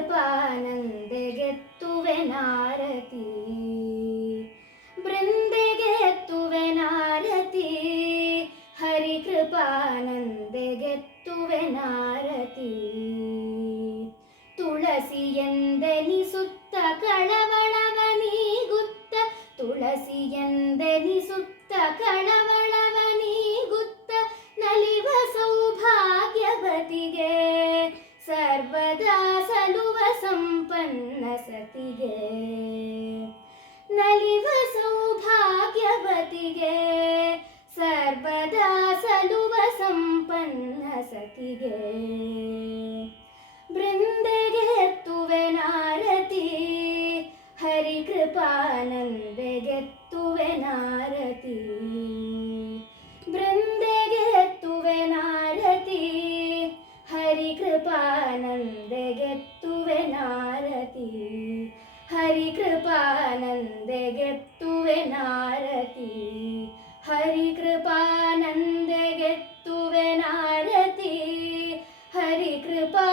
ಕೃಪಾನಂದೆಗೆತ್ತುವೆನಾರತಿ ಬೃಂದೆಗೆತ್ತುವೆನಾರತಿ ಹರಿ ಕೃಪಾನಂದೆಗೆತ್ತುವೆನಾರತಿ ತುಳಸಿಯೆಂದೆನಿಸುತ್ತ ಕಳವಳವ ನೀಗುತ್ತ ತುಳಸಿಯೆಂದೆನಿಸುತ್ತ ಕಳವಳವ ನೀಗುತ್ತ ನಲಿವ ಸೌಭಾಗ್ಯವತಿಗೆ ಸರ್ವದಾ ಸಲುವ ಸಂಪನ್ನ ಸತಿಗೆ ನಲಿವ ಸೌಭಾಗ್ಯವತಿಗೆ ಸರ್ವದಾ ಸಲುವ ಸಂಪನ್ನ ಸತಿಗೆ ಬೃಂದೆಗೆತ್ತುವೆನಾರತಿ ಹರಿ ಕೃಪಾನಂದೆಗೆತ್ತುವೆನಾರತಿ ಬೃಂದೆಗೆತ್ತುವೆನಾರತಿ ಹರಿ ಕೃಪಾನಂದೆಗೆತ್ತುವೆನಾರತಿ ಹರಿ ಕೃಪಾನಂದೆಗೆತ್ತುವೆನಾರತಿ ಹರಿ ಕೃಪಾನಂದೆಗೆತ್ತುವೆನಾರತಿ ಹರಿ ಕೃಪಾ